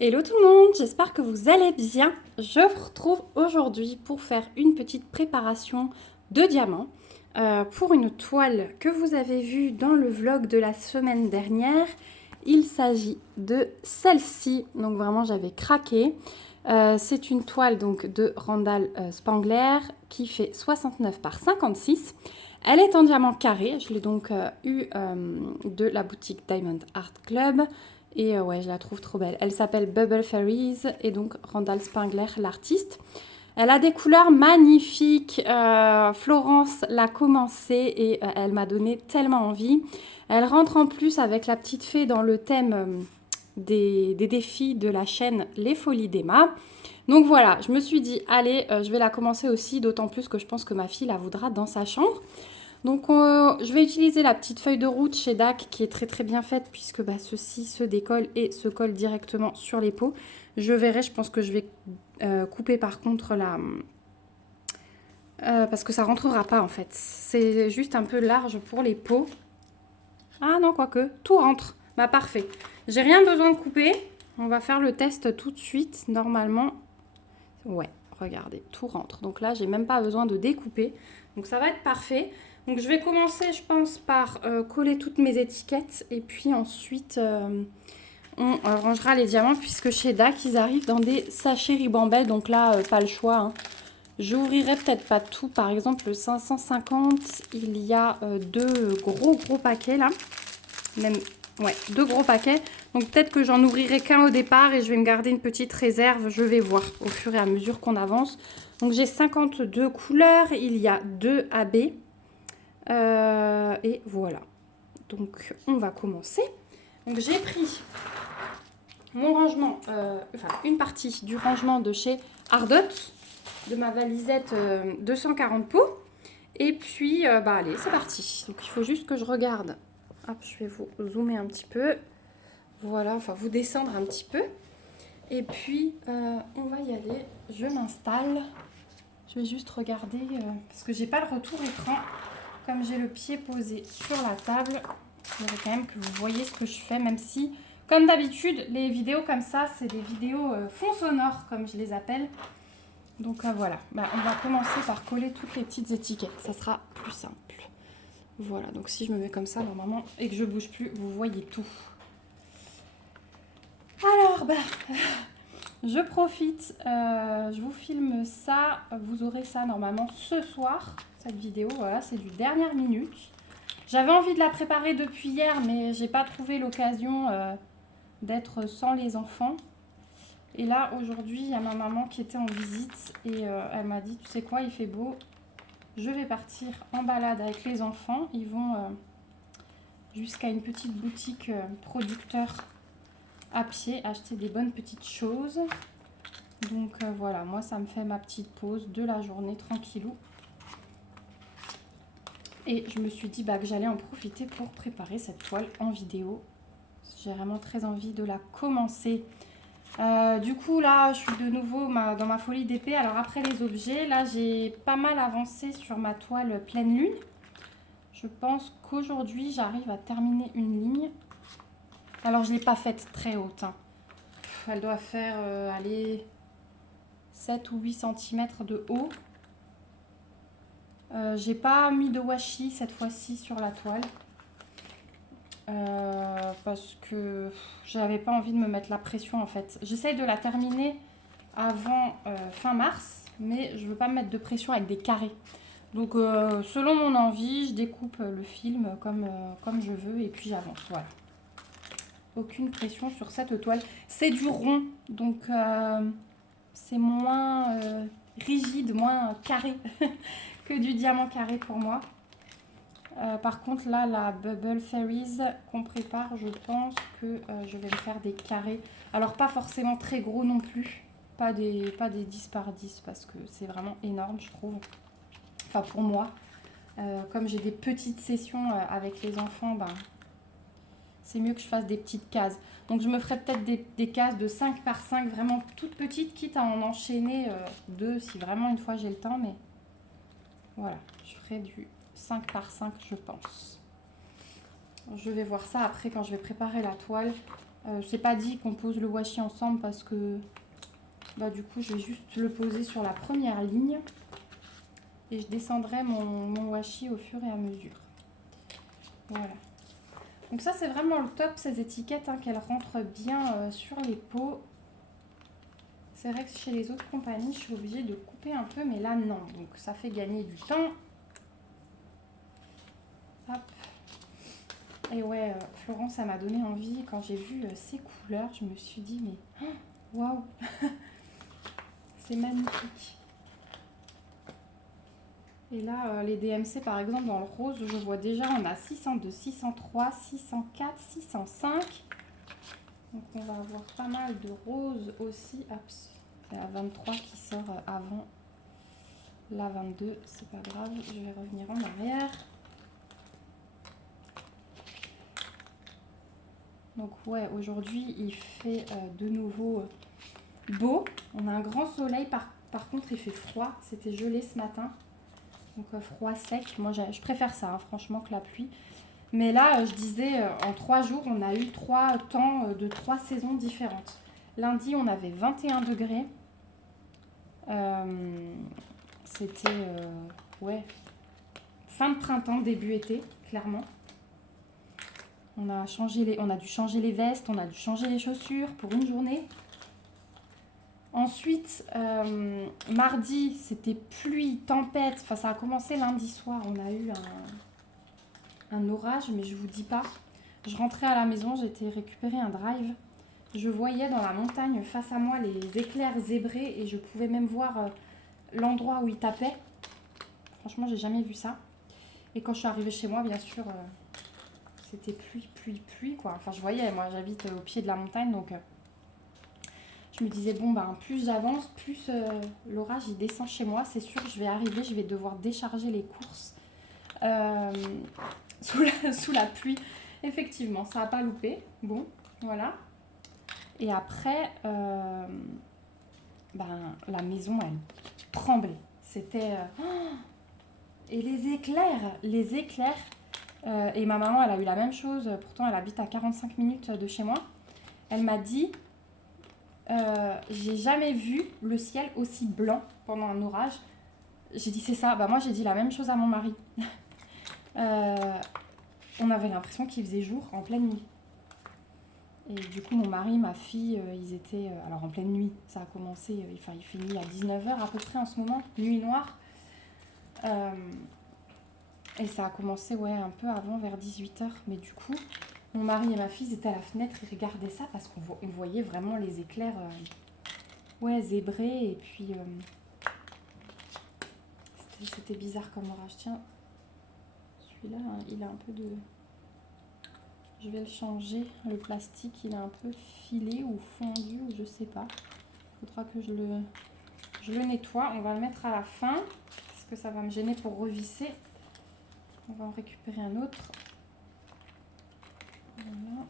Hello tout le monde, j'espère que vous allez bien. Je vous retrouve aujourd'hui pour faire une petite préparation de diamants pour une toile que vous avez vue dans le vlog de la semaine dernière. Il s'agit de celle-ci, donc vraiment j'avais craqué. C'est une toile donc de Randall Spangler qui fait 69 par 56. Elle est en diamant carré, je l'ai donc eue de la boutique Diamond Art Club. Et ouais, je la trouve trop belle. Elle s'appelle Bubble Fairies et donc Randall Spangler, l'artiste. Elle a des couleurs magnifiques. Florence l'a commencé et elle m'a donné tellement envie. Elle rentre en plus avec la petite fée dans le thème des défis de la chaîne Les Folies d'Emma. Donc voilà, je me suis dit, allez, je vais la commencer aussi, d'autant plus que je pense que ma fille la voudra dans sa chambre. Donc je vais utiliser la petite feuille de route chez DAC qui est très très bien faite puisque ceci se décolle et se colle directement sur les peaux. Je verrai, je pense que je vais couper par contre parce que ça rentrera pas en fait. C'est juste un peu large pour les peaux. Ah non, quoique, tout rentre. Bah parfait. J'ai rien besoin de couper. On va faire le test tout de suite. Normalement, ouais, regardez, tout rentre. Donc là, j'ai même pas besoin de découper. Donc ça va être parfait. Donc je vais commencer, je pense, par coller toutes mes étiquettes. Et puis ensuite, on rangera les diamants. Puisque chez DAC, ils arrivent dans des sachets ribambelle. Donc là, pas le choix. Hein. J'ouvrirai peut-être pas tout. Par exemple, le 550, il y a deux gros paquets là. Même, ouais, deux gros paquets. Donc peut-être que j'en ouvrirai qu'un au départ et je vais me garder une petite réserve. Je vais voir au fur et à mesure qu'on avance. Donc j'ai 52 couleurs. Il y a 2 AB. Et voilà. Donc on va commencer. Donc j'ai pris mon rangement, enfin une partie du rangement de chez Ardot, de ma valisette 240 pots. Et puis, allez, c'est parti. Donc il faut juste que je regarde. Hop, je vais vous zoomer un petit peu. Voilà, enfin vous descendre un petit peu. Et puis, on va y aller. Je m'installe. Je vais juste regarder, parce que j'ai pas le retour écran. Comme j'ai le pied posé sur la table, il faudrait quand même que vous voyez ce que je fais, même si, comme d'habitude, les vidéos comme ça, c'est des vidéos fond sonore, comme je les appelle. Donc voilà, on va commencer par coller toutes les petites étiquettes. Ça sera plus simple. Voilà, donc si je me mets comme ça, normalement, et que je bouge plus, vous voyez tout. Alors, je profite, je vous filme ça. Vous aurez ça normalement ce soir, cette vidéo. Voilà, c'est du dernière minute. J'avais envie de la préparer depuis hier, mais j'ai pas trouvé l'occasion d'être sans les enfants. Et là, aujourd'hui, il y a ma maman qui était en visite et elle m'a dit, tu sais quoi, il fait beau, je vais partir en balade avec les enfants. Ils vont jusqu'à une petite boutique producteur à pied, acheter des bonnes petites choses. Donc voilà, moi ça me fait ma petite pause de la journée tranquillou. Et je me suis dit que j'allais en profiter pour préparer cette toile en vidéo. J'ai vraiment très envie de la commencer. Du coup là je suis de nouveau dans ma folie d'épée. Alors après les objets, là j'ai pas mal avancé sur ma toile pleine lune. Je pense qu'aujourd'hui j'arrive à terminer une ligne. Alors je ne l'ai pas faite très haute. Hein. Elle doit faire allez, 7 ou 8 cm de haut. J'ai pas mis de washi cette fois-ci sur la toile. Parce que j'avais pas envie de me mettre la pression en fait. J'essaye de la terminer avant fin mars, mais je veux pas me mettre de pression avec des carrés. Donc selon mon envie, je découpe le film comme je veux et puis j'avance. Voilà. Aucune pression sur cette toile. C'est du rond, donc c'est moins rigide, moins carré que du diamant carré pour moi. Par contre, là, la Bubble Fairies qu'on prépare, je pense que je vais me faire des carrés. Alors, pas forcément très gros non plus. Pas des 10 par 10 parce que c'est vraiment énorme, je trouve. Enfin, pour moi. Comme j'ai des petites sessions avec les enfants, c'est mieux que je fasse des petites cases. Donc, je me ferai peut-être des cases de 5 par 5, vraiment toutes petites, quitte à en enchaîner deux si vraiment une fois j'ai le temps. Mais voilà, je ferai du 5 par 5 je pense. Je vais voir ça après quand je vais préparer la toile. C'est pas dit qu'on pose le washi ensemble parce que bah, du coup je vais juste le poser sur la première ligne et je descendrai mon washi au fur et à mesure. Voilà. Donc ça c'est vraiment le top, ces étiquettes, hein, qu'elles rentrent bien sur les pots. C'est vrai que chez les autres compagnies je suis obligée de couper un peu, mais là non, donc ça fait gagner du temps. Hop. Et ouais, Florence, ça m'a donné envie. Quand j'ai vu ces couleurs, je me suis dit, mais waouh, c'est magnifique. Et là, les DMC, par exemple, dans le rose, je vois déjà, on a 602, 603, 604, 605. Donc, on va avoir pas mal de rose aussi. Hop, c'est la 23 qui sort avant la 22. C'est pas grave, je vais revenir en arrière. Donc ouais, aujourd'hui il fait de nouveau beau. On a un grand soleil, par contre il fait froid. C'était gelé ce matin. Donc froid sec. Moi je préfère ça, hein, franchement, que la pluie. Mais là, je disais, en 3 jours, on a eu 3 temps de 3 saisons différentes. Lundi, on avait 21 degrés. C'était ouais, fin de printemps, début été, clairement. On a dû changer les vestes, on a dû changer les chaussures pour une journée. Ensuite, mardi, c'était pluie, tempête. Enfin, ça a commencé lundi soir. On a eu un orage, mais je vous dis pas. Je rentrais à la maison, j'étais récupérer un drive. Je voyais dans la montagne face à moi les éclairs zébrés et je pouvais même voir l'endroit où ils tapaient. Franchement, j'ai jamais vu ça. Et quand je suis arrivée chez moi, bien sûr... c'était pluie, quoi. Enfin, je voyais, moi, j'habite au pied de la montagne, donc je me disais, bon, ben, plus j'avance, plus l'orage, il descend chez moi. C'est sûr, je vais arriver, je vais devoir décharger les courses sous la pluie. Effectivement, ça n'a pas loupé. Bon, voilà. Et après, ben, la maison, elle tremblait. C'était... et les éclairs... et ma maman, elle a eu la même chose. Pourtant, elle habite à 45 minutes de chez moi. Elle m'a dit, j'ai jamais vu le ciel aussi blanc pendant un orage. J'ai dit, c'est ça. Bah, moi, j'ai dit la même chose à mon mari. On avait l'impression qu'il faisait jour en pleine nuit. Et du coup, mon mari, ma fille, ils étaient... alors, en pleine nuit, ça a commencé... Enfin, il fait nuit à 19h à peu près en ce moment. Nuit noire. Et ça a commencé, ouais, un peu avant, vers 18h. Mais du coup, mon mari et ma fille étaient à la fenêtre, ils regardaient ça parce qu'on voyait vraiment les éclairs, ouais, zébrés. Et puis, c'était bizarre comme orage. Tiens, celui-là, hein, il a un peu de... Je vais le changer. Le plastique, il est un peu filé ou fondu, ou je sais pas. Il faudra que je le nettoie. On va le mettre à la fin parce que ça va me gêner pour revisser. On va en récupérer un autre. Voilà.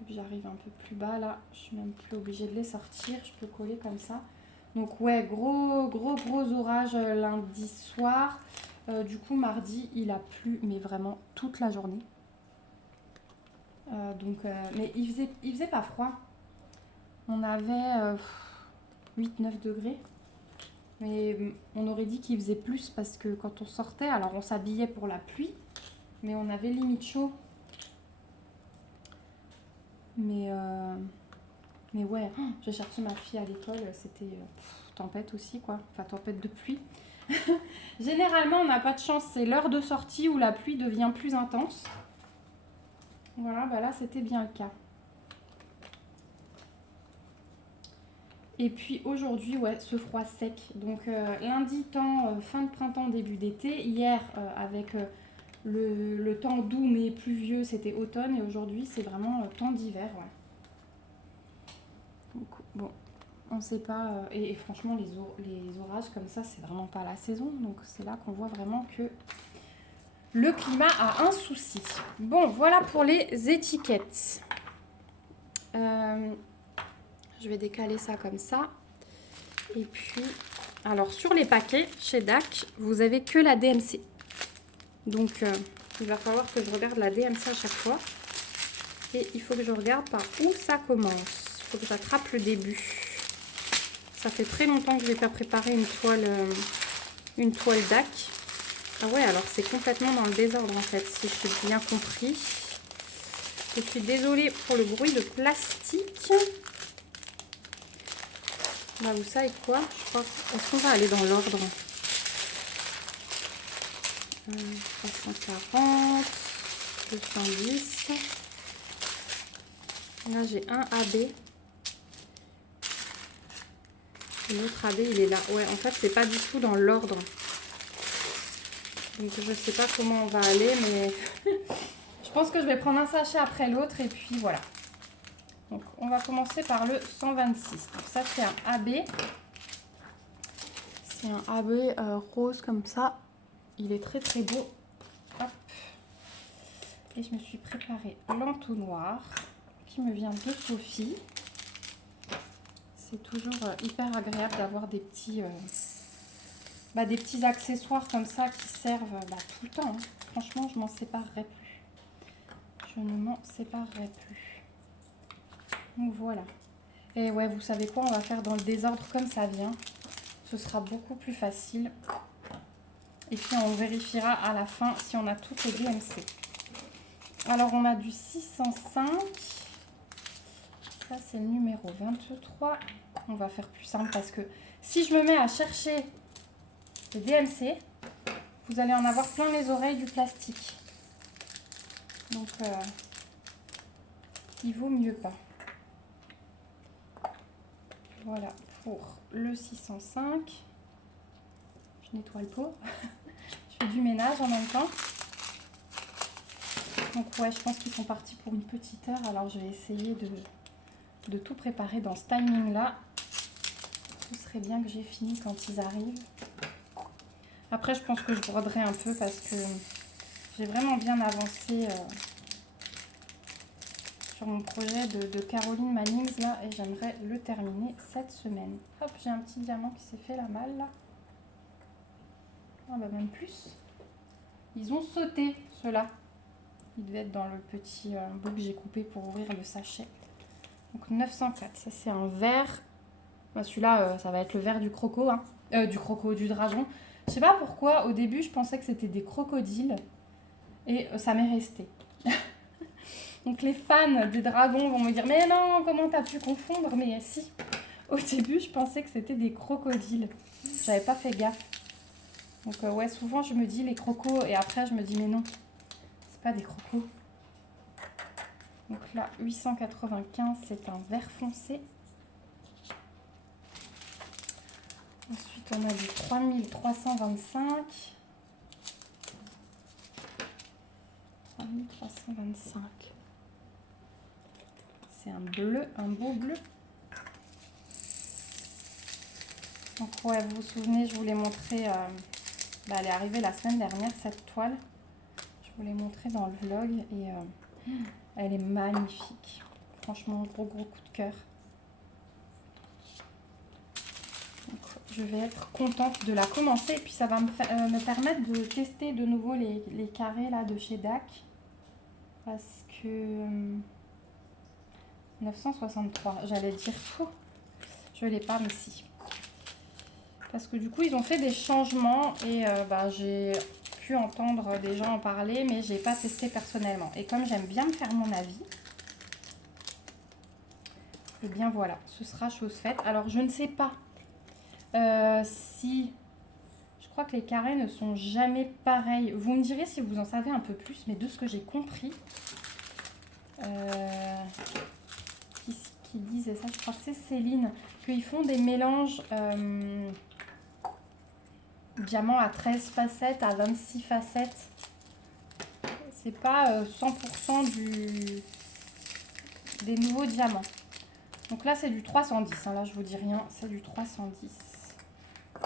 Et puis j'arrive un peu plus bas là. Je suis même plus obligée de les sortir. Je peux coller comme ça. Donc ouais, gros orage lundi soir. Du coup, mardi, il a plu, mais vraiment toute la journée. Mais il faisait pas froid. On avait 8-9 degrés. Mais on aurait dit qu'il faisait plus parce que quand on sortait, alors on s'habillait pour la pluie, mais on avait limite chaud. Mais ouais, j'ai cherché ma fille à l'école, c'était tempête aussi, quoi. Enfin, tempête de pluie. Généralement, on n'a pas de chance, c'est l'heure de sortie où la pluie devient plus intense. Voilà, bah là, c'était bien le cas. Et puis aujourd'hui, ouais, ce froid sec. Donc lundi, temps fin de printemps, début d'été. Hier, avec le temps doux mais pluvieux, c'était automne. Et aujourd'hui, c'est vraiment temps d'hiver. Ouais. Donc, bon, on ne sait pas. Et franchement, les orages comme ça, c'est vraiment pas la saison. Donc c'est là qu'on voit vraiment que le climat a un souci. Bon, voilà pour les étiquettes. Je vais décaler ça comme ça. Et puis, alors sur les paquets, chez DAC, vous avez que la DMC. Donc, il va falloir que je regarde la DMC à chaque fois. Et il faut que je regarde par où ça commence. Il faut que j'attrape le début. Ça fait très longtemps que je n'ai pas préparé une toile DAC. Ah ouais, alors c'est complètement dans le désordre en fait, si j'ai bien compris. Je suis désolée pour le bruit de plastique. Bah, vous savez quoi? Je pense est-ce qu'on va aller dans l'ordre? 340, 210. Là j'ai un AB. Et l'autre AB il est là. Ouais, en fait c'est pas du tout dans l'ordre. Donc je sais pas comment on va aller, mais je pense que je vais prendre un sachet après l'autre et puis voilà. Donc on va commencer par le 126. Donc ça c'est un AB. C'est un AB rose comme ça. Il est très très beau. Hop. Et je me suis préparé l'entonnoir qui me vient de Sophie. C'est toujours hyper agréable d'avoir des petits accessoires comme ça qui servent tout le temps. Hein. Franchement, je m'en séparerai plus. Je ne m'en séparerai plus. Donc voilà. Et ouais, vous savez quoi, on va faire dans le désordre comme ça vient. Ce sera beaucoup plus facile. Et puis on vérifiera à la fin si on a toutes les DMC. Alors on a du 605. Ça c'est le numéro 23. On va faire plus simple parce que si je me mets à chercher le DMC, vous allez en avoir plein les oreilles du plastique. Donc il vaut mieux pas. Voilà pour le 605. Je nettoie le pot. Je fais du ménage en même temps. Donc ouais, je pense qu'ils sont partis pour une petite heure. Alors je vais essayer de tout préparer dans ce timing là. Ce serait bien que j'ai fini quand ils arrivent. Après je pense que je broderai un peu parce que j'ai vraiment bien avancé sur mon projet de Caroline Mannings là. Et j'aimerais le terminer cette semaine. Hop, j'ai un petit diamant qui s'est fait la malle là. Ah bah même plus. Ils ont sauté ceux-là. Il devait être dans le petit bout que j'ai coupé pour ouvrir le sachet. Donc 904, ça c'est un vert. Bah, celui-là, ça va être le vert du croco. Hein. Du dragon. Je sais pas pourquoi, au début, je pensais que c'était des crocodiles. Et ça m'est resté. Donc les fans des dragons vont me dire « Mais non, comment t'as pu confondre ?» Mais si, au début, je pensais que c'était des crocodiles. J'avais pas fait gaffe. Donc ouais, souvent je me dis les crocos et après je me dis « Mais non, c'est pas des crocos. » Donc là, 895, c'est un vert foncé. Ensuite, on a du 3325. 3325. C'est un bleu, un beau bleu. Donc ouais, vous vous souvenez, je vous l'ai montré, elle est arrivée la semaine dernière, cette toile. Je vous l'ai montré dans le vlog et elle est magnifique. Franchement, gros coup de cœur. Donc, je vais être contente de la commencer et puis ça va me permettre de tester de nouveau les carrés là de chez DAC. Parce que 963, j'allais dire faux. Je l'ai pas, mais si. Parce que du coup, ils ont fait des changements et j'ai pu entendre des gens en parler, mais j'ai pas testé personnellement. Et comme j'aime bien me faire mon avis, et bien voilà, ce sera chose faite. Alors, je ne sais pas si... Je crois que les carrés ne sont jamais pareils. Vous me direz si vous en savez un peu plus, mais de ce que j'ai compris, qui disait ça, je crois que c'est Céline, qu'ils font des mélanges diamant à 13 facettes, à 26 facettes. C'est pas 100% des nouveaux diamants. Donc là, c'est du 310. Hein, là, je vous dis rien, c'est du 310.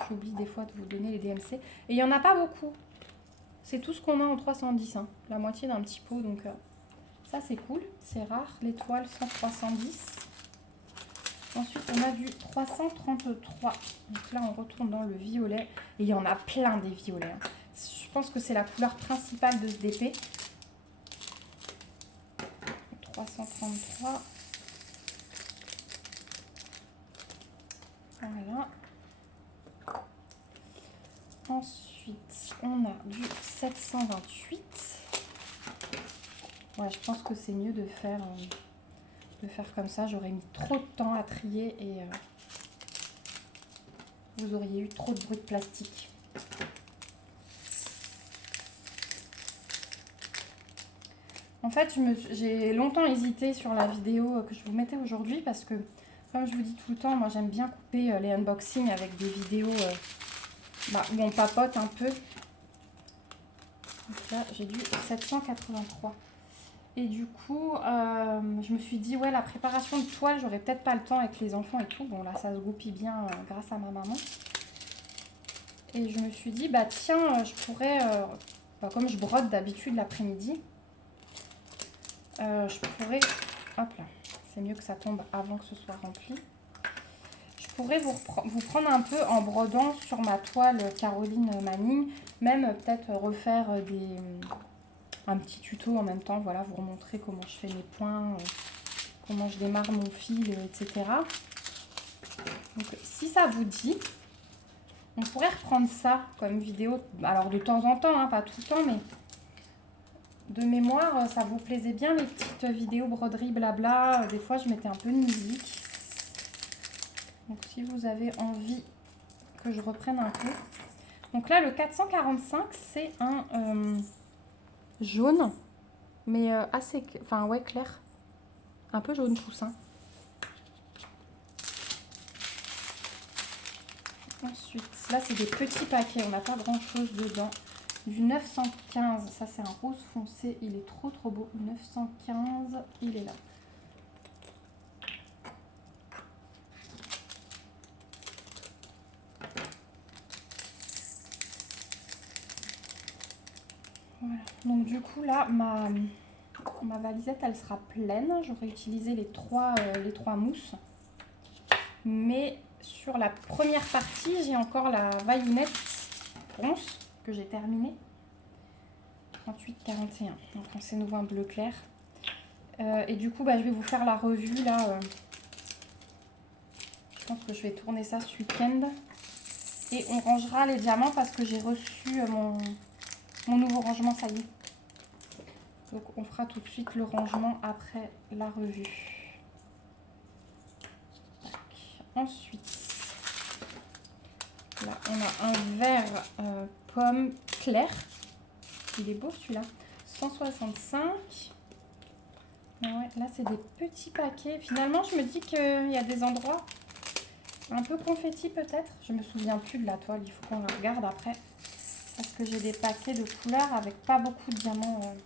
J'oublie des fois de vous donner les DMC. Et il n'y en a pas beaucoup. C'est tout ce qu'on a en 310. Hein. La moitié d'un petit pot. Donc ça, c'est cool. C'est rare, l'étoile sans 310. Ensuite, on a du 333. Donc là, on retourne dans le violet. Et il y en a plein des violets. Hein. Je pense que c'est la couleur principale de ce DP. 733. Voilà. Ensuite, on a du 728. Ouais, je pense que c'est mieux de faire comme ça. J'aurais mis trop de temps à trier et vous auriez eu trop de bruit de plastique. En fait, j'ai longtemps hésité sur la vidéo que je vous mettais aujourd'hui parce que, comme je vous dis tout le temps, moi j'aime bien couper les unboxings avec des vidéos où on papote un peu. Donc là, j'ai du 783. Et du coup, je me suis dit, ouais, la préparation de toile, j'aurais peut-être pas le temps avec les enfants et tout. Bon, là, ça se goupille bien grâce à ma maman. Et je me suis dit, bah tiens, je pourrais, comme je brode d'habitude l'après-midi, je pourrais, hop là, c'est mieux que ça tombe avant que ce soit rempli. Je pourrais vous prendre un peu en brodant sur ma toile Caroline Manning, même peut-être refaire un petit tuto en même temps, voilà, vous remontrer comment je fais mes points, comment je démarre mon fil, etc. Donc si ça vous dit, on pourrait reprendre ça comme vidéo, alors de temps en temps, hein, pas tout le temps, mais de mémoire, ça vous plaisait bien les petites vidéos broderie blabla, des fois je mettais un peu de musique. Donc si vous avez envie que je reprenne un peu. Donc là le 445 c'est un jaune, mais assez, enfin ouais, clair, un peu jaune poussin. Ensuite, là c'est des petits paquets, on n'a pas grand chose dedans. Du 915, ça c'est un rose foncé, il est trop beau. 915, il est là. Voilà, donc du coup là, ma valisette elle sera pleine. J'aurais utilisé les trois mousses. Mais sur la première partie, j'ai encore la vaillonnette bronze que j'ai terminée. 38-41, donc c'est nouveau un bleu clair. Et du coup, je vais vous faire la revue là. Je pense que je vais tourner ça ce week-end. Et on rangera les diamants parce que j'ai reçu mon nouveau rangement, ça y est. Donc on fera tout de suite le rangement après la revue. Ensuite, là on a un vert pomme clair. Il est beau celui-là. 165. Ouais, là c'est des petits paquets. Finalement je me dis qu'il y a des endroits un peu confetti peut-être. Je me souviens plus de la toile, il faut qu'on la regarde après. Parce que j'ai des paquets de couleurs avec pas beaucoup de diamants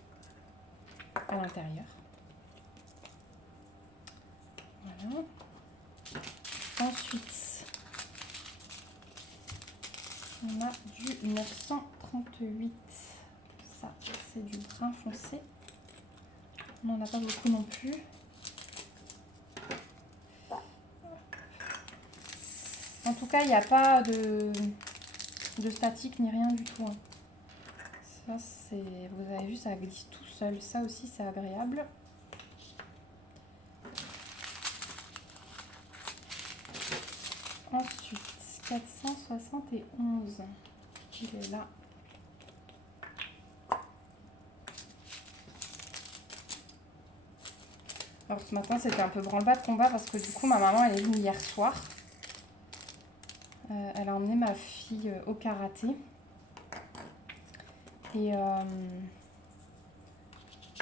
à l'intérieur. Voilà. Ensuite, on a du 938. Ça, c'est du brun foncé. On n'en a pas beaucoup non plus. En tout cas, il n'y a pas de statique ni rien du tout. Ça, c'est, vous avez vu, ça glisse tout seul. Ça aussi, c'est agréable. Ensuite, 471. Il est là. Alors ce matin, c'était un peu branle-bas de combat parce que du coup, ma maman, elle est venue hier soir. Elle a emmené ma fille au karaté. Et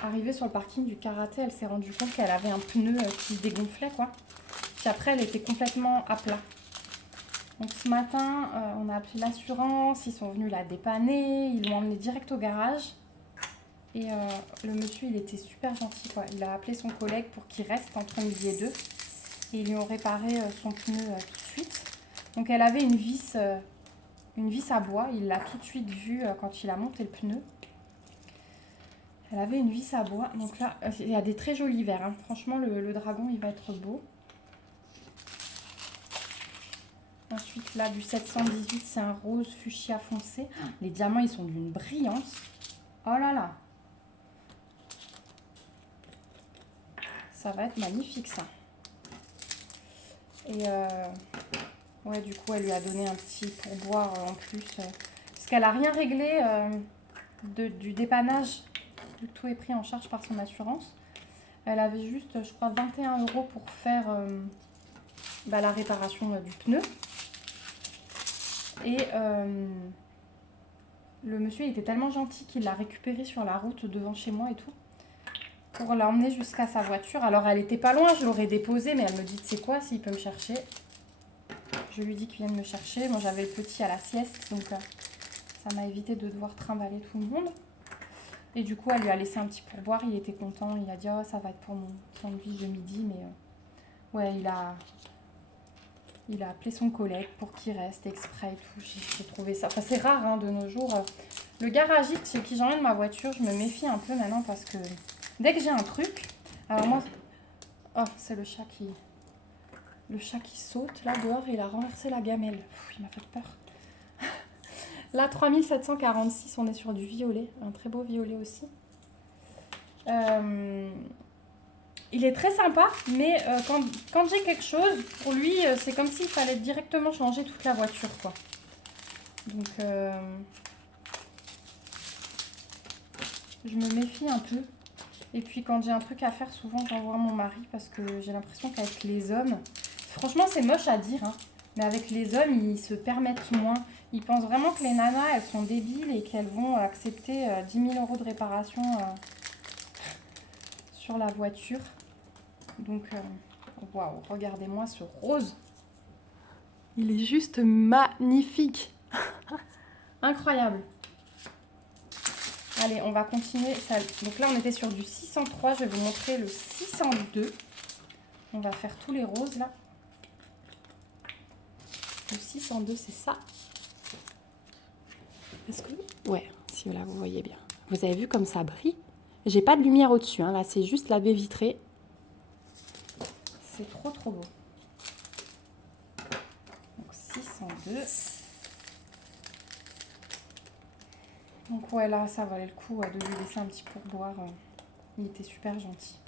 arrivée sur le parking du karaté, elle s'est rendue compte qu'elle avait un pneu qui se dégonflait, quoi. Puis après, elle était complètement à plat. Donc ce matin, on a appelé l'assurance, ils sont venus la dépanner, ils l'ont emmenée direct au garage. Et le monsieur, il était super gentil, quoi. Il a appelé son collègue pour qu'il reste entre midi et 2. Et ils lui ont réparé son pneu tout de suite. Donc elle avait une vis à bois. Il l'a tout de suite vue quand il a monté le pneu. Elle avait une vis à bois. Donc là, il y a des très jolis verres. Hein. Franchement, le dragon, il va être beau. Ensuite, là, du 718, c'est un rose fuchsia foncé. Les diamants, ils sont d'une brillance. Oh là là! Ça va être magnifique ça. Et ouais, du coup, elle lui a donné un petit pourboire en plus. Parce qu'elle n'a rien réglé du dépannage. Tout est pris en charge par son assurance. Elle avait juste, je crois, 21 € pour faire la réparation du pneu. Et le monsieur il était tellement gentil qu'il l'a récupéré sur la route devant chez moi et tout. Pour l'emmener jusqu'à sa voiture. Alors, elle était pas loin, je l'aurais déposée, mais elle me dit, tu sais quoi, s'il peut me chercher. Je lui dis qu'il vienne me chercher. Moi, j'avais le petit à la sieste, donc ça m'a évité de devoir trimballer tout le monde. Et du coup, elle lui a laissé un petit pourboire. Il était content. Il a dit, oh, ça va être pour mon sandwich de midi. Mais ouais, il a appelé son collègue pour qu'il reste exprès et tout. J'ai trouvé ça. Enfin, c'est rare hein, de nos jours. Le garagiste chez qui j'emmène ma voiture, je me méfie un peu maintenant parce que dès que j'ai un truc. Alors, moi. Oh, c'est le chat qui. Le chat qui saute là dehors et il a renversé la gamelle. Il m'a fait peur. Là, 3746, on est sur du violet. Un très beau violet aussi. Il est très sympa, mais quand j'ai quelque chose, pour lui, c'est comme s'il fallait directement changer toute la voiture, quoi. Donc, je me méfie un peu. Et puis, quand j'ai un truc à faire, souvent, j'envoie mon mari parce que j'ai l'impression qu'avec les hommes... Franchement, c'est moche à dire, hein, mais avec les hommes, ils se permettent moins. Ils pensent vraiment que les nanas, elles sont débiles et qu'elles vont accepter 10 000 € de réparation sur la voiture. Donc, waouh, regardez-moi ce rose. Il est juste magnifique. Incroyable. Allez, on va continuer. Donc là, on était sur du 603. Je vais vous montrer le 602. On va faire tous les roses, là. Le 602, c'est ça. Est-ce que... Ouais, si là, vous voyez bien. Vous avez vu comme ça brille. J'ai pas de lumière au-dessus. Hein. Là, c'est juste la baie vitrée. C'est trop, trop beau. Donc, 602. Donc, ouais, là, ça valait le coup de lui laisser un petit pourboire. Il était super gentil.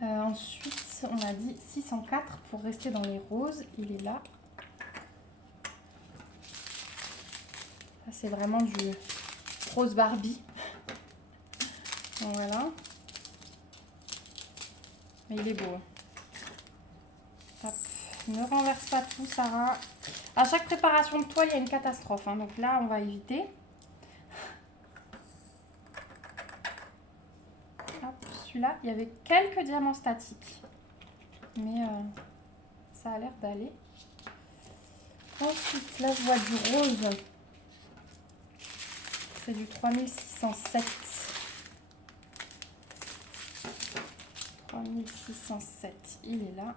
Ensuite, on a dit 604 pour rester dans les roses. Il est là. Ça, c'est vraiment du rose Barbie. Donc, voilà. Mais il est beau. Hop. Ne renverse pas tout, Sarah. À chaque préparation de toile, il y a une catastrophe. Hein. Donc là, on va éviter. Celui-là, il y avait quelques diamants statiques. Mais ça a l'air d'aller. Ensuite, là, je vois du rose. C'est du 3607. 3607, il est là.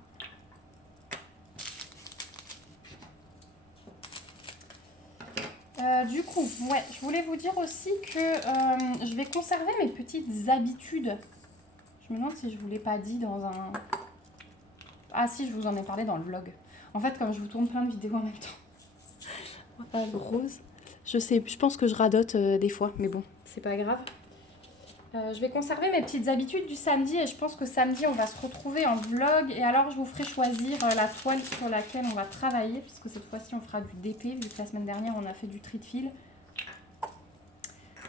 Du coup, ouais, je voulais vous dire aussi que je vais conserver mes petites habitudes. Je me demande si je vous l'ai pas dit dans un... Ah si, je vous en ai parlé dans le vlog. En fait, comme je vous tourne plein de vidéos en même temps. Le rose. Je sais, je pense que je radote des fois, mais bon, c'est pas grave. Je vais conserver mes petites habitudes du samedi et je pense que samedi, on va se retrouver en vlog. Et alors, je vous ferai choisir la toile sur laquelle on va travailler, puisque cette fois-ci, on fera du DP, vu que la semaine dernière, on a fait du tri de fil.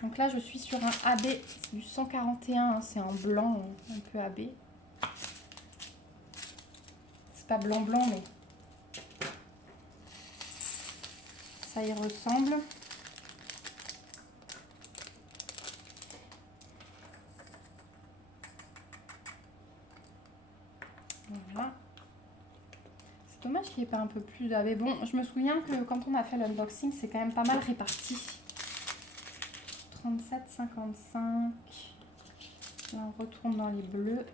Donc là, je suis sur un AB du 141, hein, c'est en blanc, un peu AB. C'est pas blanc-blanc, mais ça y ressemble. Voilà. C'est dommage qu'il n'y ait pas un peu plus d'AB. Bon, je me souviens que quand on a fait l'unboxing, c'est quand même pas mal réparti. 37,55. Là, on retourne dans les bleus.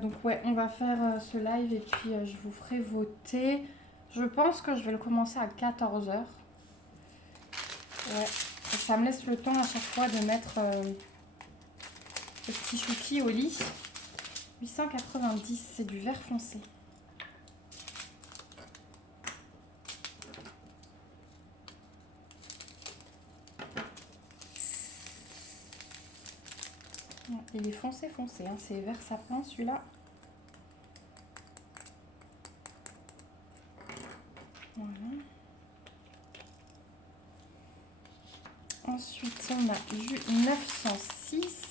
Donc ouais, on va faire ce live et puis je vous ferai voter. Je pense que je vais le commencer à 14 h. Ouais, ça me laisse le temps à chaque fois de mettre Le petit chouki au lit. 890, c'est du vert foncé. Il est foncé, hein. C'est vert sapin celui-là. Voilà. Ensuite, on a du 906.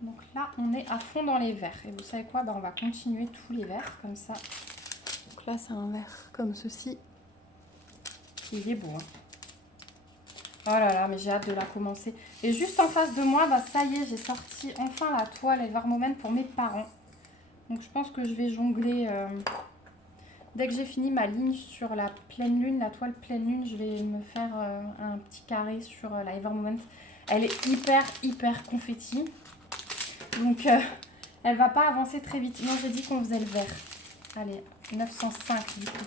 Donc là, on est à fond dans les verts. Et vous savez quoi? On va continuer tous les verts comme ça. Donc là, c'est un vert comme ceci. Il est beau, hein. Oh là là, mais j'ai hâte de la commencer. Et juste en face de moi, ça y est, j'ai sorti enfin la toile Evermoment pour mes parents. Donc je pense que je vais jongler. Dès que j'ai fini ma ligne sur la pleine lune, la toile pleine lune, je vais me faire un petit carré sur la Evermoment. Elle est hyper confetti. Donc elle va pas avancer très vite. Non, j'ai dit qu'on faisait le vert. Allez, 905 du coup.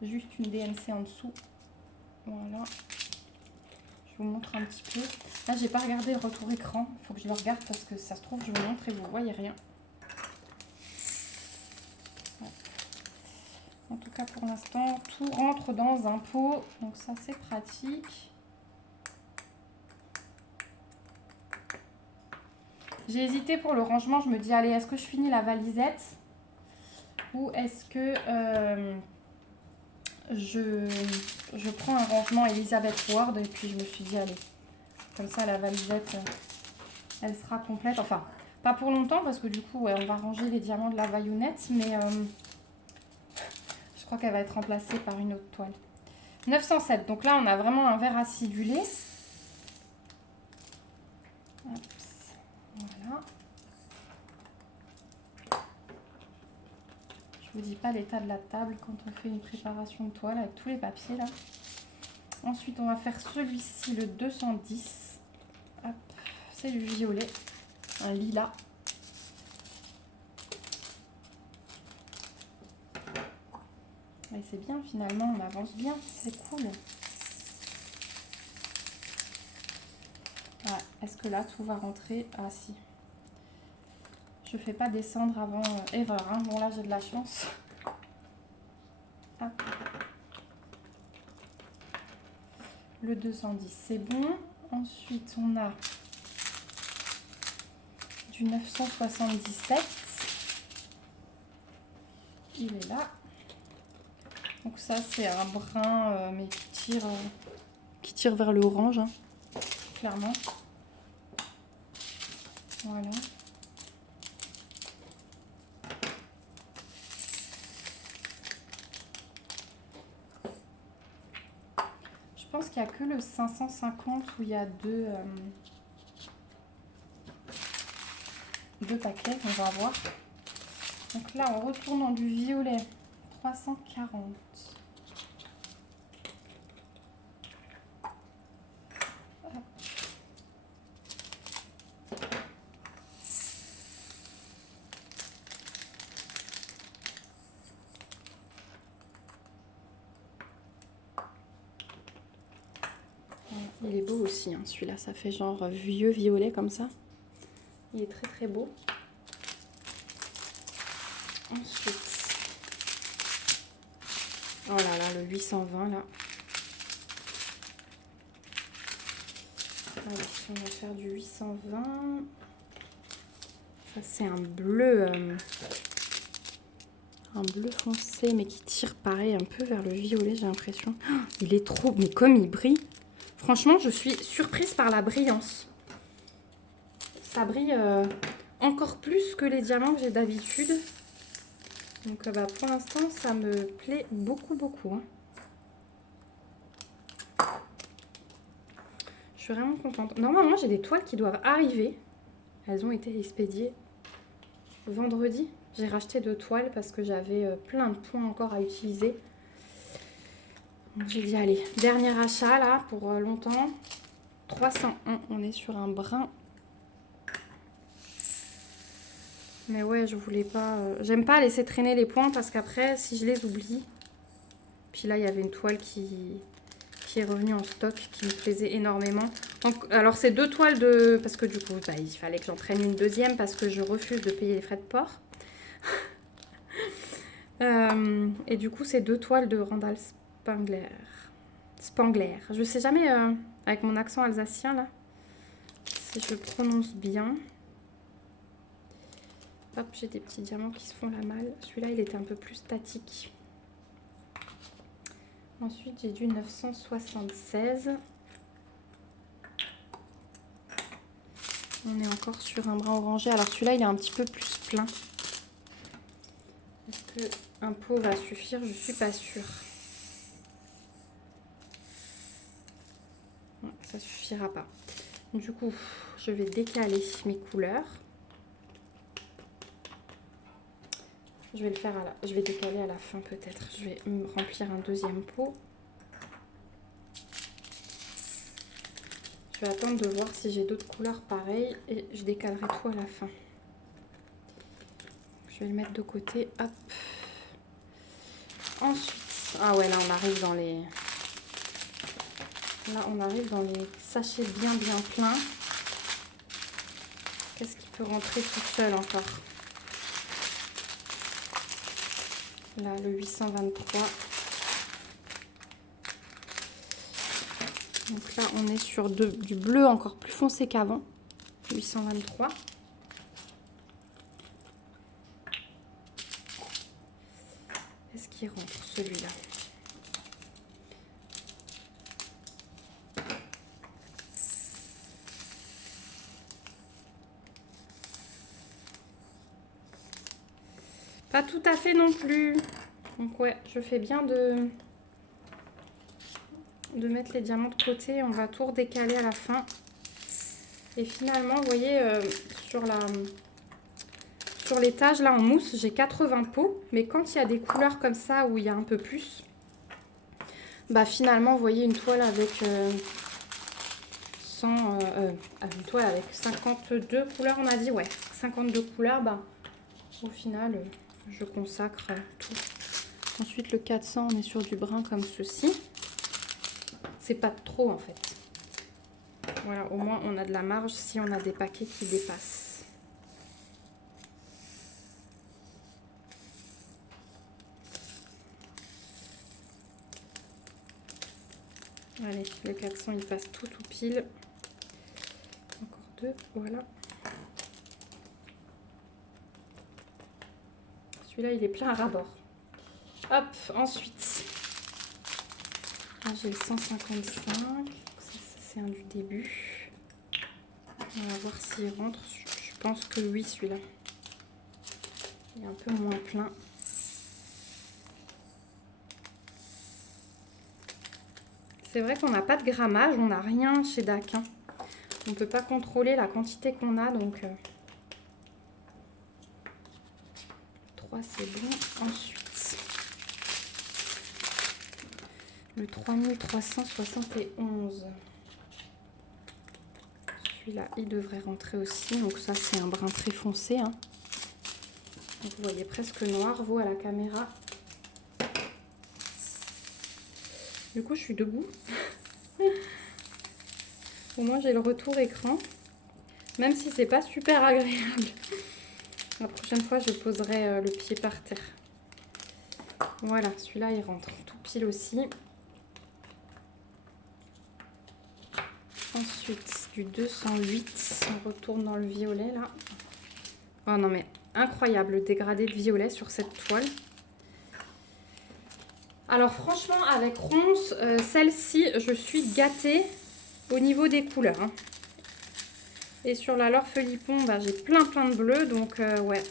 Juste une DMC en dessous. Voilà. Je vous montre un petit peu. Là, j'ai pas regardé le retour écran. Il faut que je le regarde parce que ça se trouve, je vous montre et vous voyez rien. Ouais. En tout cas, pour l'instant, tout rentre dans un pot. Donc ça, c'est pratique. J'ai hésité pour le rangement. Je me dis, allez, est-ce que je finis la valisette ou est-ce que je prends un rangement Elizabeth Ward et puis je me suis dit, allez, comme ça, la valisette, elle sera complète. Enfin, pas pour longtemps parce que du coup, ouais, on va ranger les diamants de la vaillonnette, mais je crois qu'elle va être remplacée par une autre toile. 907, donc là, on a vraiment un vert acidulé. Voilà. Je vous dis pas l'état de la table quand on fait une préparation de toile avec tous les papiers là. Ensuite, on va faire celui-ci, le 210. Hop, c'est du violet, un lilas. Et c'est bien, finalement, on avance bien, c'est cool. Ouais, est-ce que là, tout va rentrer? Ah si. Je fais pas descendre avant erreur, hein. Bon, là, j'ai de la chance. Hop. Le 210, c'est bon. Ensuite, on a du 977. Il est là. Donc ça, c'est un brun, mais qui tire vers le orange, hein, clairement. Voilà. Je pense qu'il n'y a que le 550 où il y a deux paquets qu'on va avoir. Donc là, on retourne dans du violet. 340. Hop. Il est beau aussi, hein, celui-là. Ça fait genre vieux violet comme ça. Il est très beau. Ensuite, oh là là, le 820 là. Allez, on va faire du 820. Ça c'est un bleu foncé, mais qui tire pareil un peu vers le violet, j'ai l'impression. Oh, il est trop, mais comme il brille. Franchement, je suis surprise par la brillance. Ça brille encore plus que les diamants que j'ai d'habitude. Donc pour l'instant, ça me plaît beaucoup. Hein. Je suis vraiment contente. Normalement, j'ai des toiles qui doivent arriver. Elles ont été expédiées vendredi. J'ai racheté 2 toiles parce que j'avais plein de points encore à utiliser. Donc j'ai dit, allez, dernier achat là pour longtemps. 301, on est sur un brun. Mais ouais, je voulais pas... j'aime pas laisser traîner les points parce qu'après, si je les oublie... Puis là, il y avait une toile qui est revenue en stock, qui me plaisait énormément. Donc, alors c'est 2 toiles de... Parce que du coup, bah, il fallait que j'en prenne une deuxième parce que je refuse de payer les frais de port. Et du coup, c'est 2 toiles de Randall Spangler. Spangler. Je sais jamais, avec mon accent alsacien là, si je le prononce bien. Hop, j'ai des petits diamants qui se font la malle. Celui-là, il était un peu plus statique. Ensuite, j'ai du 976. On est encore sur un brun orangé. Alors celui-là, il est un petit peu plus plein. Est-ce qu'un pot va suffire? Je suis pas sûre. Non, ça suffira pas. Du coup, je vais décaler mes couleurs. Je vais le faire je vais décaler à la fin peut-être. Je vais me remplir un deuxième pot. Je vais attendre de voir si j'ai d'autres couleurs pareilles et je décalerai tout à la fin. Je vais le mettre de côté. Hop. Ensuite, ah ouais, là on arrive dans les... Là on arrive dans les sachets bien pleins. Qu'est-ce qui peut rentrer tout seul encore? Là, le 823. Donc là, on est sur du bleu encore plus foncé qu'avant. 823. Est-ce qu'il rentre celui-là? Pas tout à fait non plus. Donc ouais, je fais bien de mettre les diamants de côté. On va tout redécaler à la fin. Et finalement, vous voyez, sur l'étage, là en mousse, j'ai 80 pots. Mais quand il y a des couleurs comme ça, où il y a un peu plus, bah finalement, vous voyez une toile avec une toile avec 52 couleurs, on a dit, ouais, 52 couleurs, bah au final, je consacre tout. Ensuite, le 400, on est sur du brun comme ceci. C'est pas trop en fait. Voilà, au moins on a de la marge si on a des paquets qui dépassent. Allez, le 400 il passe tout pile. Encore 2, voilà. Celui-là il est plein à ras-bord. Hop, ensuite. Là j'ai le 155. Ça c'est un du début. On va voir s'il rentre. Je pense que oui, celui-là. Il est un peu moins plein. C'est vrai qu'on n'a pas de grammage, on n'a rien chez DAC. Hein. On ne peut pas contrôler la quantité qu'on a, donc 3 c'est bon. Ensuite, le 3371. Celui-là, il devrait rentrer aussi. Donc ça, c'est un brun très foncé. Hein. Donc, vous voyez presque noir, vous, à la caméra. Du coup, je suis debout. Au moins, j'ai le retour écran. Même si c'est pas super agréable. La prochaine fois, je poserai le pied par terre. Voilà, celui-là, il rentre tout pile aussi. Ensuite, du 208. On retourne dans le violet, là. Oh non, mais incroyable le dégradé de violet sur cette toile. Alors franchement, avec Ronce, celle-ci, je suis gâtée au niveau des couleurs. Hein. Et sur la Lorfelipon, bah, j'ai plein de bleus, donc ouais.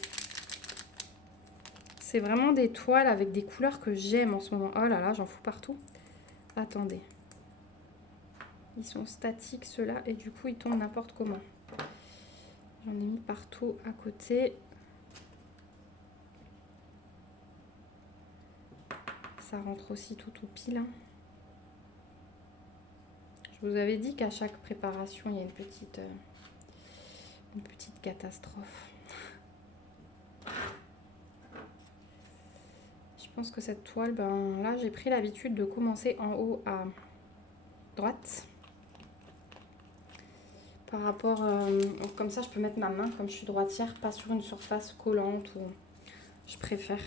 C'est vraiment des toiles avec des couleurs que j'aime en ce moment. Oh là là, j'en fous partout. Attendez. Ils sont statiques ceux-là et du coup ils tombent n'importe comment. J'en ai mis partout à côté. Ça rentre aussi tout pile. Hein. Je vous avais dit qu'à chaque préparation, il y a une petite catastrophe. Je pense que cette toile, ben là, j'ai pris l'habitude de commencer en haut à droite. Par rapport, comme ça je peux mettre ma main comme je suis droitière, pas sur une surface collante ou je préfère.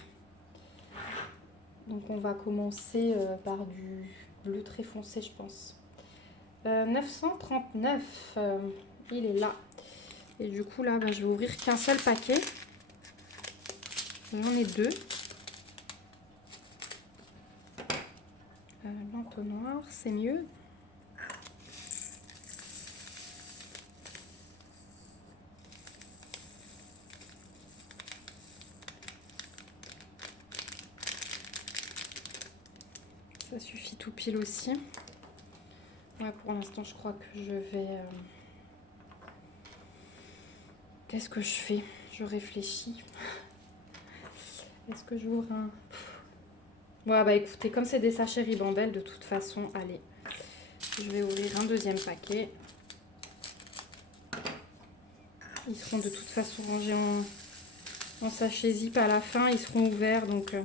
Donc on va commencer par du bleu très foncé je pense. 939, il est là. Et du coup là je vais ouvrir qu'un seul paquet. J'en ai deux. L'entonnoir, c'est mieux. Ça suffit tout pile aussi. Ouais, pour l'instant, je crois que je vais... Qu'est-ce que je fais? Je réfléchis. Est-ce que j'ouvre un... Ouais, bah écoutez, comme c'est des sachets Ribambelle, de toute façon, allez. Je vais ouvrir un deuxième paquet. Ils seront de toute façon rangés en sachet zip à la fin. Ils seront ouverts, donc...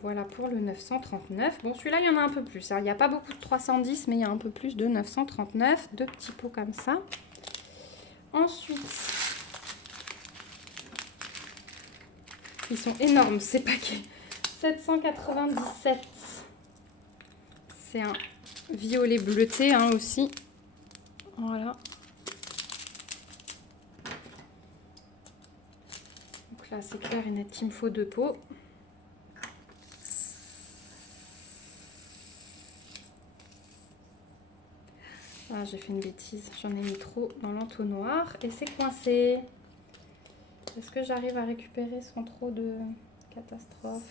Voilà pour le 939. Bon, celui-là, il y en a un peu plus. Il n'y a pas beaucoup de 310, mais il y a un peu plus de 939. Deux petits pots comme ça. Ensuite, ils sont énormes ces paquets. 797. C'est un violet bleuté hein, aussi. Voilà. Donc là, c'est clair et net qu'il me faut deux pots. Ah, j'ai fait une bêtise, j'en ai mis trop dans l'entonnoir et c'est coincé. Est-ce que j'arrive à récupérer sans trop de catastrophe?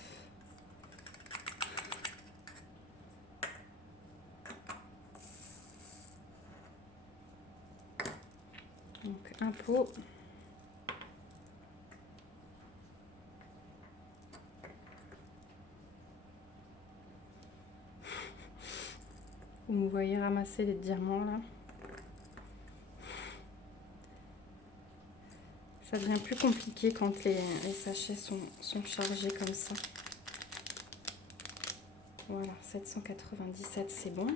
Donc un pot. Vous me voyez ramasser les diamants là. Ça devient plus compliqué quand les sachets sont chargés comme ça. Voilà, 797 c'est bon.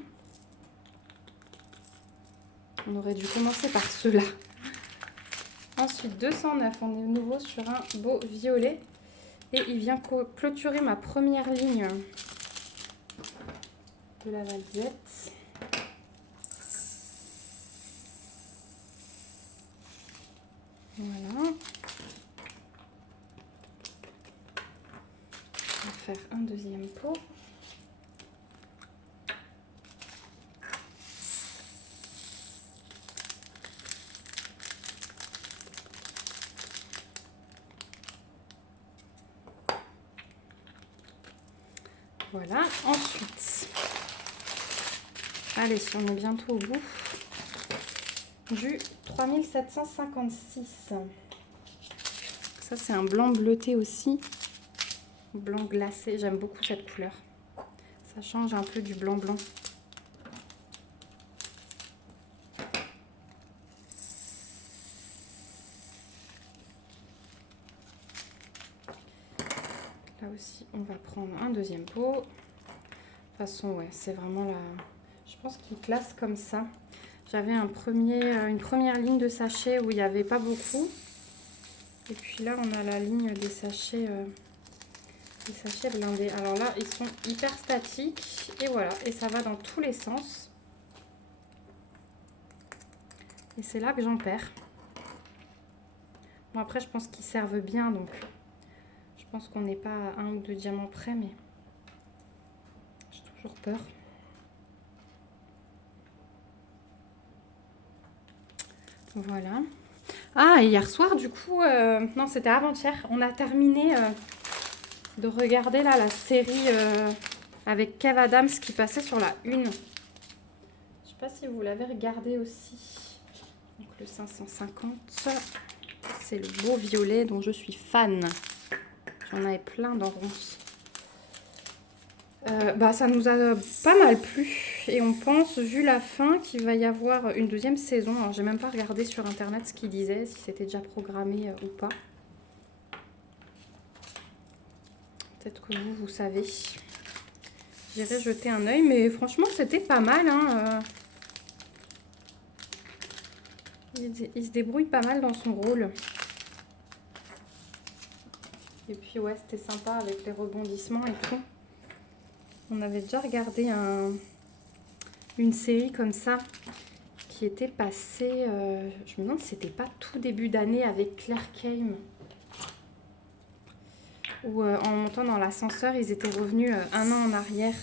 On aurait dû commencer par ceux-là. Ensuite 209, on est de nouveau sur un beau violet. Et il vient clôturer ma première ligne de la vasette. Voilà. On va faire un deuxième pot. Voilà. Ensuite, allez, on est bientôt au bout. Du 3756. Ça, c'est un blanc bleuté aussi. Blanc glacé. J'aime beaucoup cette couleur. Ça change un peu du blanc blanc. Là aussi, on va prendre un deuxième pot. De toute façon, ouais, c'est vraiment la... Je pense qu'il classe comme ça. J'avais une première ligne de sachets où il n'y avait pas beaucoup. Et puis là, on a la ligne des sachets blindés. Alors là, ils sont hyper statiques. Et voilà, et ça va dans tous les sens. Et c'est là que j'en perds. Bon, après, je pense qu'ils servent bien, donc je pense qu'on n'est pas à 1 ou 2 diamants près, mais j'ai toujours peur. Voilà. Ah, et hier soir, du coup, non, c'était avant-hier, on a terminé de regarder là la série avec Kev Adams qui passait sur la 1. Je sais pas si vous l'avez regardé aussi. Donc le 550, c'est le beau violet dont je suis fan. J'en avais plein dans Ronce. Ça nous a pas mal plu et on pense, vu la fin, qu'il va y avoir une deuxième saison. Alors j'ai même pas regardé sur internet ce qu'il disait, si c'était déjà programmé ou pas. Peut-être que vous savez. J'irai jeter un œil, mais franchement, c'était pas mal. Hein. Il se débrouille pas mal dans son rôle. Et puis, ouais, c'était sympa avec les rebondissements et tout. On avait déjà regardé une série comme ça qui était passée... je me demande si c'était pas tout début d'année avec Claire Kame. Où en montant dans l'ascenseur, ils étaient revenus un an en arrière.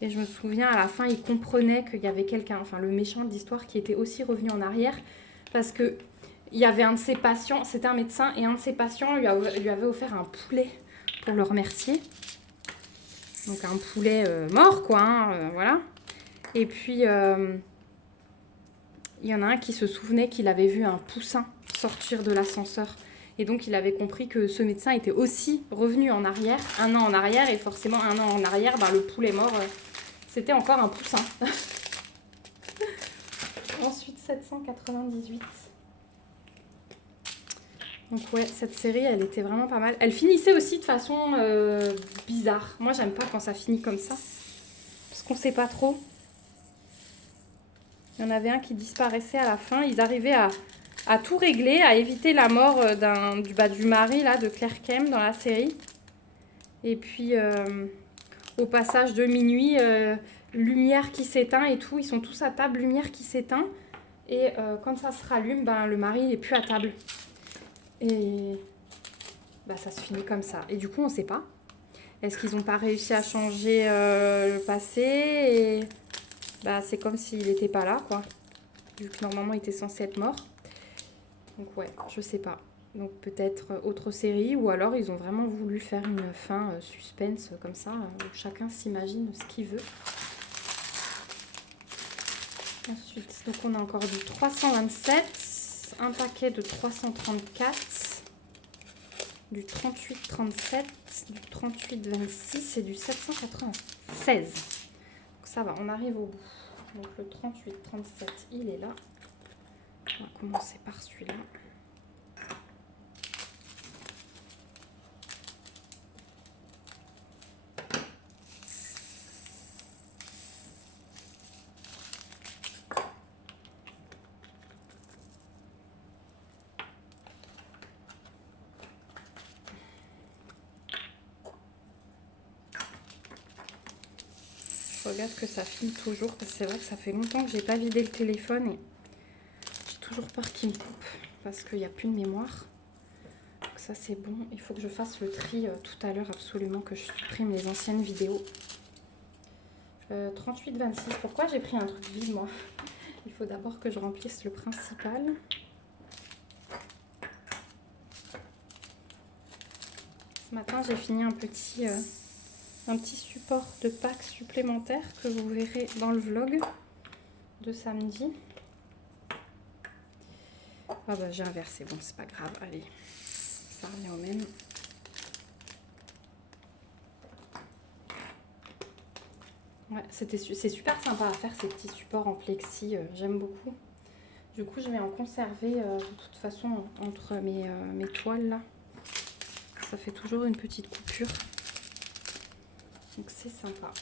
Et je me souviens, à la fin, ils comprenaient qu'il y avait quelqu'un, enfin le méchant de l'histoire, qui était aussi revenu en arrière. Parce que il y avait un de ses patients, c'était un médecin, et un de ses patients lui avait offert un poulet pour le remercier. Donc un poulet mort, quoi, hein, voilà. Et puis, il y en a un qui se souvenait qu'il avait vu un poussin sortir de l'ascenseur. Et donc, il avait compris que ce médecin était aussi revenu en arrière, un an en arrière. Et forcément, un an en arrière, le poulet mort, c'était encore un poussin. Ensuite, 798. Donc ouais, cette série, elle était vraiment pas mal. Elle finissait aussi de façon bizarre. Moi, j'aime pas quand ça finit comme ça. Parce qu'on sait pas trop. Il y en avait un qui disparaissait à la fin. Ils arrivaient à tout régler, à éviter la mort du mari là, de Claire Kame dans la série. Et puis, au passage de minuit, lumière qui s'éteint et tout. Ils sont tous à table, lumière qui s'éteint. Et quand ça se rallume, le mari il n'est plus à table. Et ça se finit comme ça. Et du coup, on ne sait pas. Est-ce qu'ils n'ont pas réussi à changer le passé et c'est comme s'il n'était pas là, quoi. Vu que normalement, il était censé être mort. Donc ouais, je sais pas. Donc peut-être autre série, ou alors ils ont vraiment voulu faire une fin suspense comme ça, où chacun s'imagine ce qu'il veut. Ensuite, donc on a encore du 327, un paquet de 334, du 38-37, du 38-26 et du 796. Donc ça va, on arrive au bout. Donc le 38-37, il est là. On va commencer par celui-là. Je regarde que ça filme toujours, parce que c'est vrai que ça fait longtemps que j'ai pas vidé le téléphone et j'ai toujours peur qu'il me coupe parce qu'il n'y a plus de mémoire. Donc ça c'est bon, il faut que je fasse le tri tout à l'heure absolument, que je supprime les anciennes vidéos. 38-26, pourquoi j'ai pris un truc vide moi? Il faut d'abord que je remplisse le principal. Ce matin j'ai fini un petit support de pack supplémentaire que vous verrez dans le vlog de samedi. Ah j'ai inversé, bon c'est pas grave, allez, ça revient au même. Ouais, c'est super sympa à faire ces petits supports en plexi, j'aime beaucoup. Du coup je vais en conserver de toute façon entre mes toiles là. Ça fait toujours une petite coupure. Donc c'est sympa.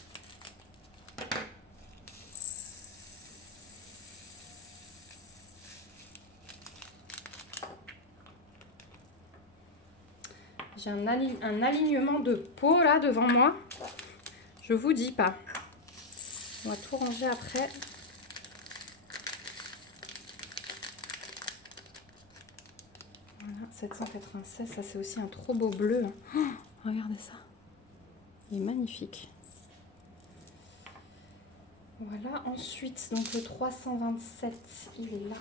J'ai un alignement de peau là devant moi. Je vous dis pas. On va tout ranger après. Voilà, 796, ça c'est aussi un trop beau bleu. Oh, regardez ça. Il est magnifique. Voilà, ensuite, donc le 327, il est là.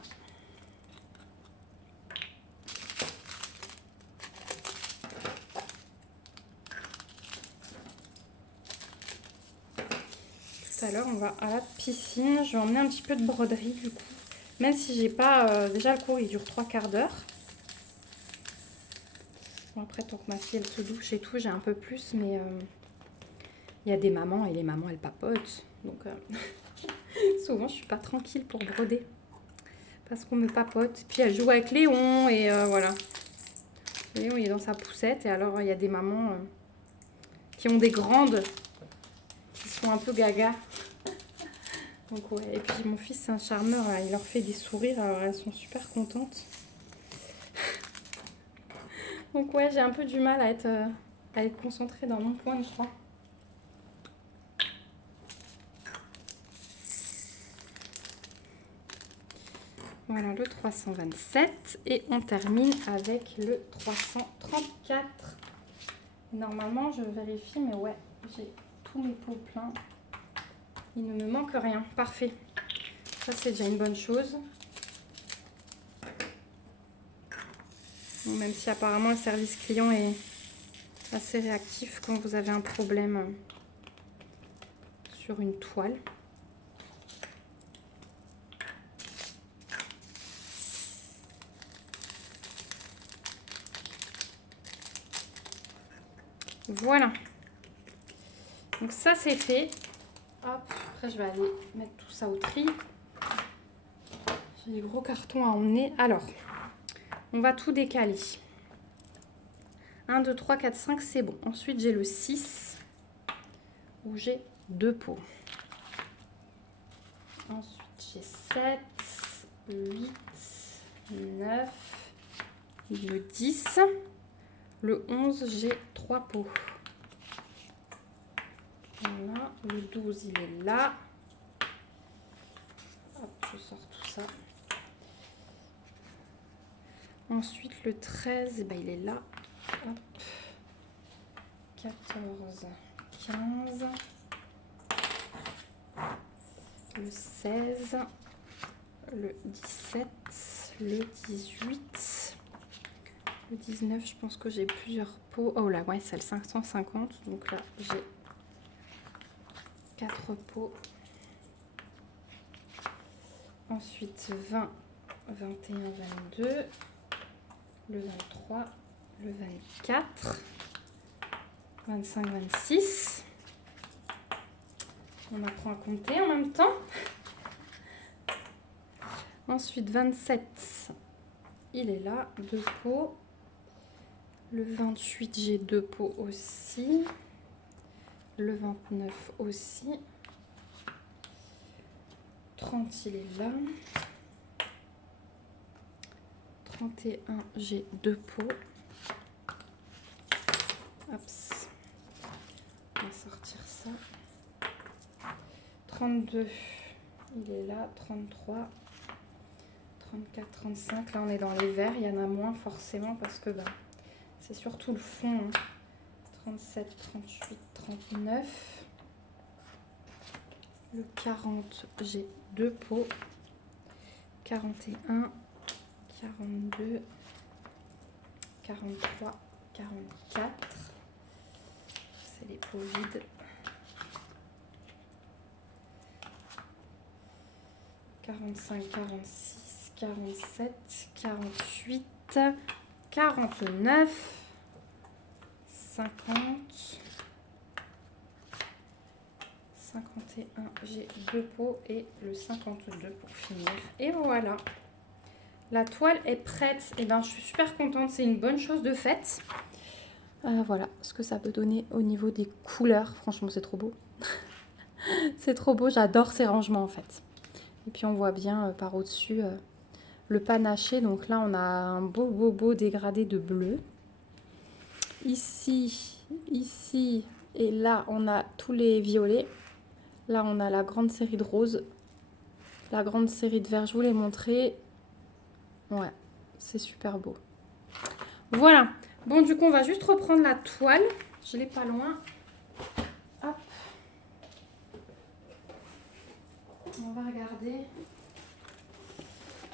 Tout à l'heure, on va à la piscine. Je vais emmener un petit peu de broderie du coup. Même si j'ai pas... déjà, le cours, il dure 3/4 d'heure. Bon, après, tant que ma fille, elle se douche et tout, j'ai un peu plus. Mais il y a des mamans et les mamans, elles papotent. Donc, souvent, je suis pas tranquille pour broder. Parce qu'on me papote. Puis, elle joue avec Léon et voilà. Vous voyez, il est dans sa poussette. Et alors, il y a des mamans qui ont des grandes, qui sont un peu gaga. Donc, ouais. Et puis, mon fils, c'est un charmeur. Là, il leur fait des sourires. Alors, elles sont super contentes. Donc, ouais, j'ai un peu du mal à être concentrée dans mon point, je crois. Voilà le 327 et on termine avec le 334. Normalement, je vérifie, mais ouais, j'ai tous mes pots pleins. Il ne me manque rien. Parfait. Ça, c'est déjà une bonne chose. Bon, même si apparemment le service client est assez réactif quand vous avez un problème sur une toile. Voilà. Donc ça, c'est fait. Hop, après, je vais aller mettre tout ça au tri. J'ai des gros cartons à emmener. Alors, on va tout décaler. 1, 2, 3, 4, 5, c'est bon. Ensuite, j'ai le 6 où j'ai 2 pots. Ensuite, j'ai 7, 8, 9, le 10. Le 11, j'ai 3 pots. Voilà, le 12, il est là. Hop, je sors tout ça. Ensuite, le 13, eh ben, il est là. Hop. 14, 15. Le 16, le 17, le 18. Le 19, je pense que j'ai plusieurs pots. Oh là, ouais, c'est le 550. Donc là, j'ai 4 pots. Ensuite, 20, 21, 22. Le 23, le 24. 25, 26. On apprend à compter en même temps. Ensuite, 27, il est là. 2 pots. Le 28, j'ai 2 pots aussi. Le 29 aussi. 30, il est là. 31, j'ai 2 pots. Hop. On va sortir ça. 32, il est là. 33, 34, 35. Là, on est dans les verts. Il y en a moins forcément parce que c'est surtout le fond. Hein. 37, 38, 39. Le 40, j'ai 2 pots. 41, 42, 43, 44. C'est les pots vides. 45, 46, 47, 48, 49, 50, 51, j'ai 2 pots et le 52 pour finir. Et voilà, la toile est prête. Et ben, je suis super contente, c'est une bonne chose de faite. Voilà ce que ça peut donner au niveau des couleurs. Franchement, c'est trop beau. C'est trop beau, j'adore ces rangements en fait. Et puis on voit bien par au-dessus le panaché. Donc là, on a un beau dégradé de bleu. Ici et là, on a tous les violets. Là, on a la grande série de roses. La grande série de vert, je vous l'ai montré. Ouais, c'est super beau. Voilà. Bon, du coup, on va juste reprendre la toile. Je l'ai pas loin. Hop. On va regarder.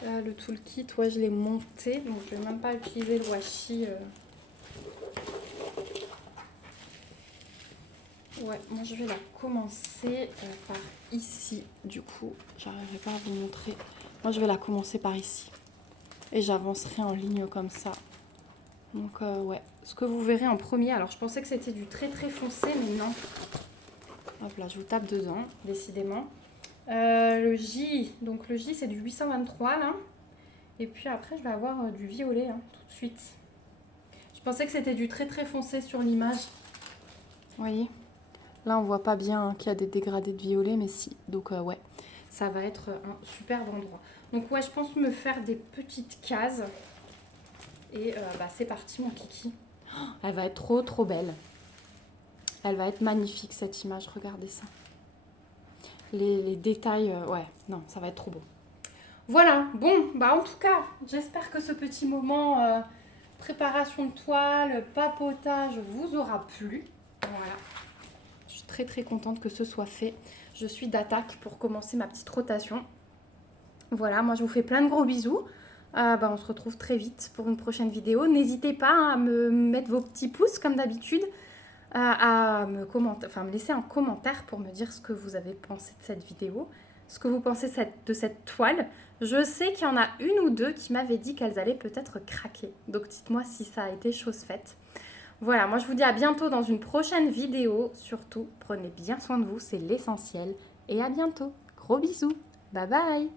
Là, le toolkit, ouais, je l'ai monté. Donc, je vais même pas utiliser le washi. Ouais, moi, je vais la commencer par ici. Du coup, j'arriverai pas à vous montrer. Moi, je vais la commencer par ici. Et j'avancerai en ligne comme ça. Donc, ouais. Ce que vous verrez en premier. Alors, je pensais que c'était du très foncé, mais non. Hop là, je vous tape dedans, décidément. Le J, donc le J c'est du 823 là. Et puis après je vais avoir du violet hein, tout de suite. pensais que c'était du très très foncé sur l'image. Vous voyez? Là, on voit pas bien qu'il y a des dégradés de violet, mais si. Donc, ouais, ça va être un superbe endroit. Donc, ouais, je pense me faire des petites cases. Et c'est parti, mon kiki. Oh, elle va être trop, trop belle. Elle va être magnifique, cette image. Regardez ça. Les détails, ouais, non, ça va être trop beau. Voilà, bon, en tout cas, j'espère que ce petit moment préparation de toile, papotage vous aura plu. Voilà. Je suis très très contente que ce soit fait. Je suis d'attaque pour commencer ma petite rotation. Voilà, moi je vous fais plein de gros bisous. On se retrouve très vite pour une prochaine vidéo. N'hésitez pas à me mettre vos petits pouces comme d'habitude, à me laisser un commentaire pour me dire ce que vous avez pensé de cette vidéo, ce que vous pensez de cette toile. Je sais qu'il y en a une ou deux qui m'avaient dit qu'elles allaient peut-être craquer. Donc dites-moi si ça a été chose faite. Voilà, moi je vous dis à bientôt dans une prochaine vidéo. Surtout, prenez bien soin de vous, c'est l'essentiel. Et à bientôt. Gros bisous. Bye bye.